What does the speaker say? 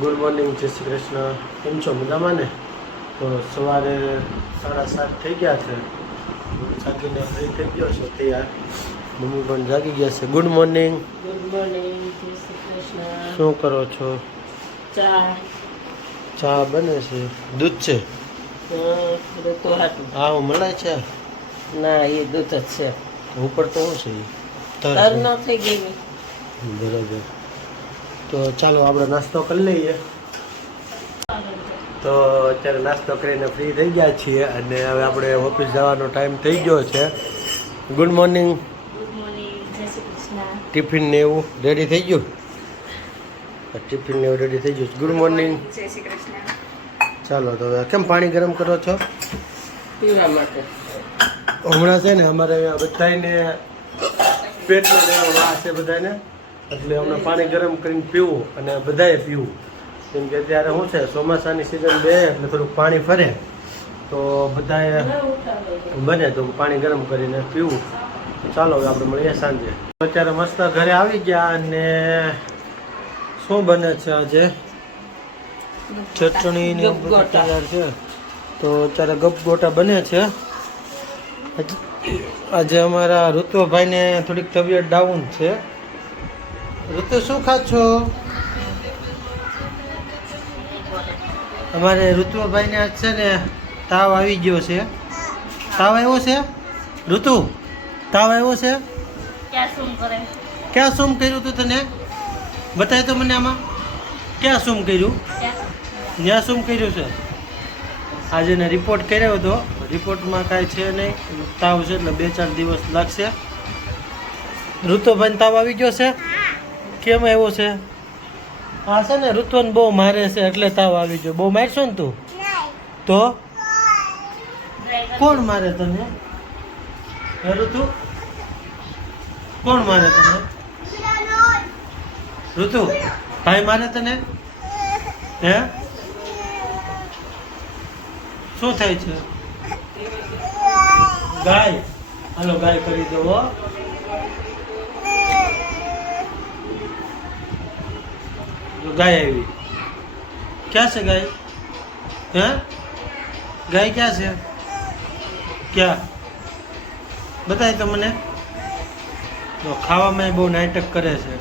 Good morning, જય શ્રી કૃષ્ણ. કેમ છો? મજામાં ને? તો સવારે 7:30 થઈ ગયા છે. જાગીને ફ્રી થઈ ગયો છે તૈયાર. મમ્મી પણ જાગી ગયા છે. Good morning. ગુડ મોર્નિંગ, જય શ્રી કૃષ્ણ. શું કરો છો? ચા બને છે. દૂધ છે? હા, હું મળે છે. ના, એ દૂધ જ છે. ઉપર તો શું છે? તર ન થઈ ગઈ. બરાબર. તો ચાલો આપણે નાસ્તો કરી લઈએ. તો અત્યારે નાસ્તો કરીને ફ્રી થઈ ગયા છીએ અને હવે આપણે ઓફિસ જવાનો ટાઈમ થઈ ગયો છે. Good morning. ગુડ મોર્નિંગ, જય શ્રી કૃષ્ણ. ટિફિન ને એવું રેડી થઈ ગયું? ટિફિન ને એવું રેડી થઈ ગયું. ગુડ મોર્નિંગ, જય શ્રી કૃષ્ણ. ચાલો તો હવે કેમ પાણી ગરમ કરો છો? પીવા માટે. હમણાં છે ને અમારે અહીંયા બધાને પેટનો એનો વાસ છે બધાને, એટલે હમણાં પાણી ગરમ કરીને પીવું અને બધાએ પીવું. કેમ કે અત્યારે શું છે, ચોમાસાની સિઝન બે એટલે થોડુંક પાણી ફરે તો બધાએ બને તો પાણી ગરમ કરીને પીવું. ચાલો હવે આપણે મળીએ સાંજે. અત્યારે મસ્ત ઘરે આવી ગયા અને શું બને છે આજે? ચટણી ને તૈયાર છે. તો અત્યારે ગપગોટા બને છે. આજે અમારા ઋતુભાઈને થોડીક તબિયત ડાઉન છે. ઋતુ શું ખાશો? અમારે ઋતુભાઈને આજ છે ને તાવ આવી ગયો છે. તાવ આવ્યો છે? ઋતુ તાવ આવ્યો છે? ક્યાં શું કર્યું તું તને? બતાય તો મને આમાં. ક્યાં શું કર્યું? ત્યાં શું કર્યું છે? આજે એને રિપોર્ટ કર્યો હતો. રિપોર્ટમાં કાંઈ છે નહીં, તાવ છે એટલે 2-4 દિવસ લાગશે. ઋતુભાઈને તાવ આવી ગયો છે? કેમ આવ્યો છે? હા છે ને, ઋતુને બહુ મારે છે એટલે તાવ આવી ગયો. બહુ મારશો ને તું? તો કોણ મારે તને? હે ઋતુ, કોણ મારે તને? ઋતુ, ભાઈ મારે તને? હે, શું થાય છે? ગાય, હાલો ગાય કરી દો. ગાય આવી. ક્યાં છે ગાય? હે, ગાય ક્યાં છે? ક્યાં બતાય તો મને. તો ખાવામાં બહુ નાટક કરે છે.